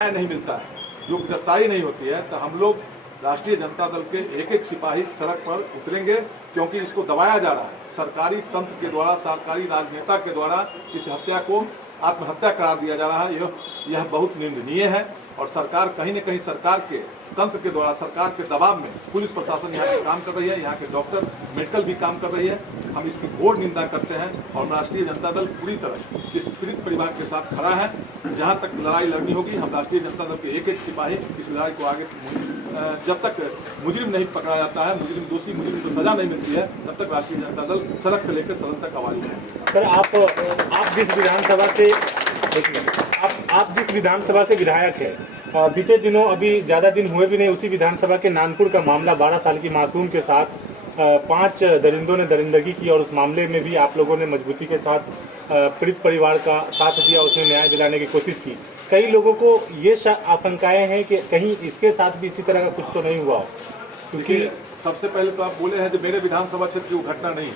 नहीं मिलता है, जो गिरफ्तारी नहीं होती है, तो हम लोग राष्ट्रीय जनता दल के एक एक सिपाही सड़क पर उतरेंगे, क्योंकि इसको दबाया जा रहा है। सरकारी तंत्र के द्वारा, सरकारी राजनेता के द्वारा इस हत्या को आत्महत्या करार दिया जा रहा है। यह बहुत निंदनीय है और सरकार कहीं न कहीं सरकार के तंत्र के द्वारा, सरकार के दबाव में पुलिस प्रशासन यहाँ पे काम कर रही है, यहाँ के डॉक्टर मेडिकल भी काम कर रही है। हम इसकी घोर निंदा करते हैं और राष्ट्रीय जनता दल पूरी तरह इस पीड़ित परिवार के साथ खड़ा है। जहाँ तक लड़ाई लड़नी होगी, हम राष्ट्रीय जनता दल के एक एक सिपाही इस लड़ाई को आगे, जब तक मुजरिम नहीं पकड़ा जाता है, दोषी मुजरिम को सजा नहीं मिलती है, तब तक राष्ट्रीय जनता दल सड़क से लेकर सदन तक आवाज उठाएगी। सर, आप जिस विधानसभा से आप जिस विधानसभा से विधायक है, बीते दिनों, अभी ज़्यादा दिन हुए भी नहीं, उसी विधानसभा के नानपुर का मामला 12 साल की मासूम के साथ 5 दरिंदों ने दरिंदगी की और उस मामले में भी आप लोगों ने मजबूती के साथ पीड़ित परिवार का साथ दिया, उसमें न्याय दिलाने की कोशिश की। कई लोगों को ये आशंकाएं हैं कि कहीं इसके साथ भी इसी तरह का कुछ तो नहीं हुआ हो, क्योंकि सबसे पहले तो आप बोले हैं जो मेरे विधानसभा क्षेत्र की वो घटना नहीं,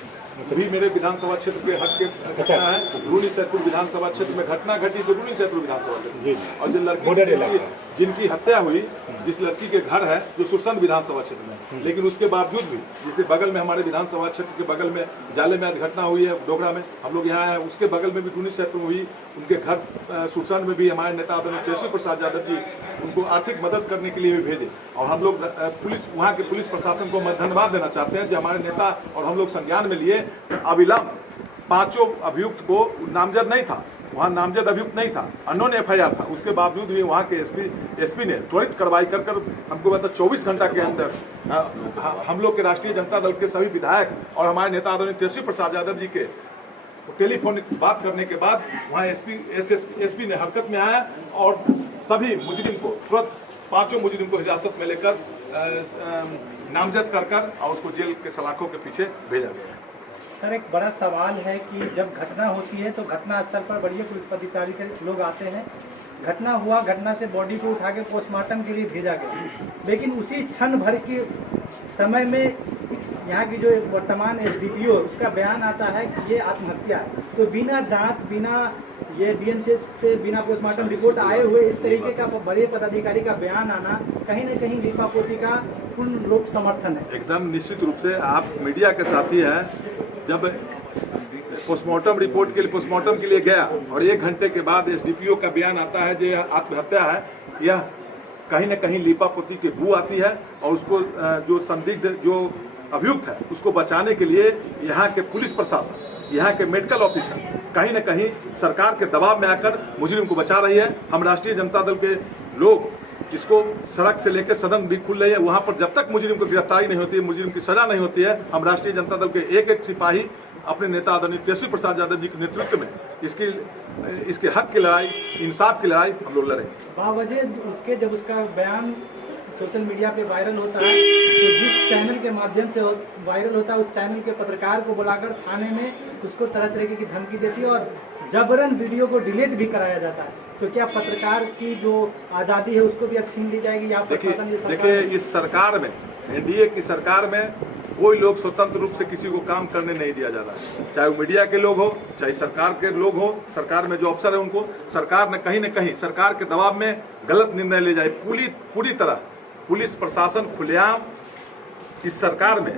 भी मेरे विधानसभा क्षेत्र के हक के घटना है। रूनी सैदपुर विधानसभा क्षेत्र में घटना घटी से रूनी सैदपुर विधानसभा क्षेत्र, और जो लड़की जिनकी हत्या हुई, जिस लड़की के घर है जो सुरसंड विधानसभा क्षेत्र में, लेकिन उसके बावजूद भी, जिसे बगल में हमारे विधानसभा क्षेत्र के बगल में जाले में आज घटना हुई है, डोगरा में, हम लोग यहाँ है, उसके बगल में भी रूनी सैदपुर में हुई, उनके घर सुरसंड में भी हमारे नेता आदरणीय केशव प्रसाद यादव जी उनको आर्थिक मदद करने के लिए भी भेजे। और हम लोग पुलिस, वहाँ के पुलिस प्रशासन को मैं धन्यवाद देना चाहते हैं जो हमारे नेता और हम लोग संज्ञान में लिए। अविलंब 5 अभियुक्त को नामजद नहीं था, वहाँ नामजद अभियुक्त नहीं था, अननोन FIR था, उसके बावजूद भी वहाँ के एसपी ने त्वरित कार्रवाई कर हमको बता 24 घंटा के अंदर हम लोग के राष्ट्रीय जनता दल के सभी विधायक और हमारे नेता आदरणीय केशव प्रसाद यादव जी के टेलीफोन बात करने के बाद वहाँ एसपी ने हरकत में आया और सभी मुजरिम को तुरंत 5 मुजरिम को हिरासत में लेकर नामजद कर और उसको जेल के सलाखों के पीछे भेजा गया। सर, एक बड़ा सवाल है कि जब घटना होती है तो घटना स्थल पर बड़ी पुलिस अधिकारी के लोग आते हैं, घटना हुआ, घटना से बॉडी को उठा के पोस्टमार्टम के लिए भेजा गया, लेकिन उसी क्षण भर के समय में यहाँ की जो वर्तमान SDPO उसका बयान आता है कि ये आत्महत्या है। तो बिना जांच, बिना ये DNC से बिना पोस्टमार्टम रिपोर्ट आए हुए इस तरीके का बड़े पदाधिकारी का बयान आना कहीं न कहीं लीपापोती का पूर्ण रूप समर्थन है। एकदम निश्चित रूप से आप मीडिया के साथी हैं। जब पोस्टमार्टम रिपोर्ट के लिए, पोस्टमार्टम के लिए गया और 1 घंटे के बाद SDPO का बयान आता है जो आत्महत्या है, यह कहीं न कहीं लीपापोती की बू आती है और उसको जो संदिग्ध, जो अभियुक्त है, उसको बचाने के लिए यहाँ के पुलिस प्रशासन, यहाँ के मेडिकल ऑफिसर कहीं न कहीं सरकार के दबाव में आकर मुजरिम को बचा रही है। हम राष्ट्रीय जनता दल के लोग इसको सड़क से लेकर सदन भी खुल रही है, वहाँ पर जब तक मुजरिम को गिरफ्तारी नहीं होती है, मुजरिम की सजा नहीं होती है, हम राष्ट्रीय जनता दल के एक एक सिपाही अपने नेता आदरणीय केशव प्रसाद यादव जी के नेतृत्व में इसके हक की लड़ाई, इंसाफ की लड़ाई हम लोग लड़ेंगे। बावजूद उसके जब उसका बयान सोशल मीडिया पे वायरल होता है, तो जिस चैनल के माध्यम से वायरल होता है, उस चैनल के पत्रकार को बुलाकर थाने में उसको तरह तरह की धमकी देती है और जबरन वीडियो को डिलीट भी कराया जाता है। तो क्या पत्रकार की जो आज़ादी है उसको भी अब छीन ली जाएगी? या देखिए, इस सरकार में, NDA की सरकार में कोई लोग स्वतंत्र रूप से किसी को काम करने नहीं दिया जा रहा है, चाहे वो मीडिया के लोग हो, चाहे सरकार के लोग हो, सरकार में जो अफसर है उनको सरकार ने कहीं न कहीं सरकार के दबाव में गलत निर्णय ले जाए। पूरी तरह पुलिस प्रशासन खुलेआम इस सरकार में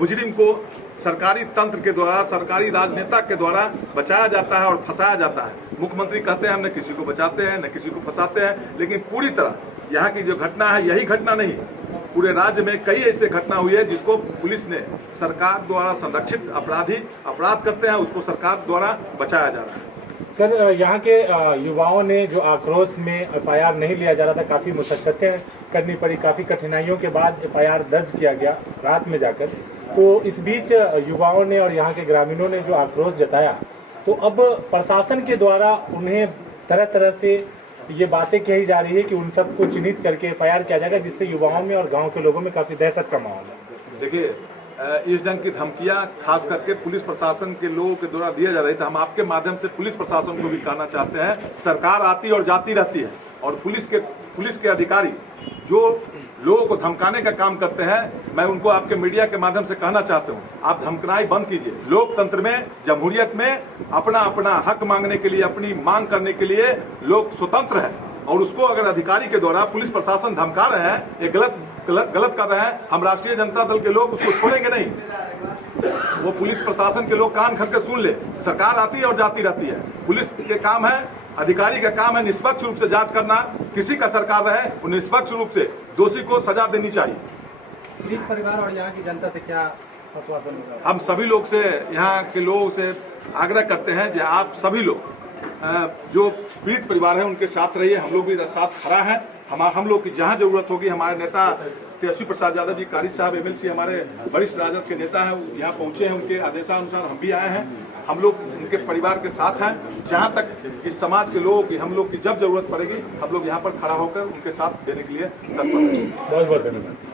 मुजरिम को सरकारी तंत्र के द्वारा, सरकारी राजनेता के द्वारा बचाया जाता है और फंसाया जाता है। मुख्यमंत्री कहते हैं हम न किसी को बचाते हैं न किसी को फंसाते हैं, लेकिन पूरी तरह यहाँ की जो घटना है, यही घटना नहीं, पूरे राज्य में कई ऐसे घटना हुई है जिसको पुलिस ने सरकार द्वारा संरक्षित अपराध करते हैं, उसको सरकार द्वारा बचाया जा रहा है। सर, यहाँ के युवाओं ने जो आक्रोश में FIR नहीं लिया जा रहा था, काफ़ी मुशक्कतें करनी पड़ी, काफ़ी कठिनाइयों के बाद FIR दर्ज किया गया रात में जाकर। तो इस बीच युवाओं ने और यहाँ के ग्रामीणों ने जो आक्रोश जताया, तो अब प्रशासन के द्वारा उन्हें तरह तरह से ये बातें कही जा रही है कि उन सबको चिन्हित करके FIR किया जाएगा, जिससे युवाओं में और गाँव के लोगों में काफ़ी दहशत का माहौल है। देखिए, इस ढंग की धमकियां खास करके पुलिस प्रशासन के लोगों के द्वारा दिया जा रही है। हम आपके माध्यम से पुलिस प्रशासन को भी कहना चाहते हैं, सरकार आती और जाती रहती है और पुलिस के अधिकारी जो लोगों को धमकाने का काम करते हैं, मैं उनको आपके मीडिया के माध्यम से कहना चाहता हूं, आप धमकनाई बंद कीजिए। लोकतंत्र में, जमहूरियत में अपना हक मांगने के लिए, अपनी मांग करने के लिए लोग स्वतंत्र है और उसको अगर अधिकारी के द्वारा पुलिस प्रशासन धमका रहे हैं, ये गलत कर रहे हैं, हम राष्ट्रीय जनता दल के लोग उसको छोड़ेंगे नहीं। वो पुलिस प्रशासन के लोग कान खट के सुन ले। सरकार आती है और जाती रहती है, पुलिस के काम है, अधिकारी का काम है निष्पक्ष रूप से जांच करना। किसी का सरकार रहे, वो निष्पक्ष रूप से दोषी को सजा देनी चाहिए। पीड़ित परिवार और यहाँ की जनता से क्या आश्वासन होगा? हम सभी लोग से, यहाँ के लोगों से आग्रह करते हैं कि आप सभी लोग जो पीड़ित परिवार है उनके साथ रहिए। हम लोग भी साथ खड़ा है। हम लोग की जहाँ जरूरत होगी, हमारे नेता तेजस्वी प्रसाद यादव जी, कारी साहब एमएलसी, हमारे वरिष्ठ राजद के नेता हैं, यहाँ पहुँचे हैं, उनके आदेशानुसार हम भी आए हैं। हम लोग उनके परिवार के साथ हैं। जहाँ तक इस समाज के लोगों की, हम लोग की जब जरूरत पड़ेगी, हम लोग यहाँ पर खड़ा होकर उनके साथ देने के लिए तत्पर हैं। बहुत बहुत धन्यवाद।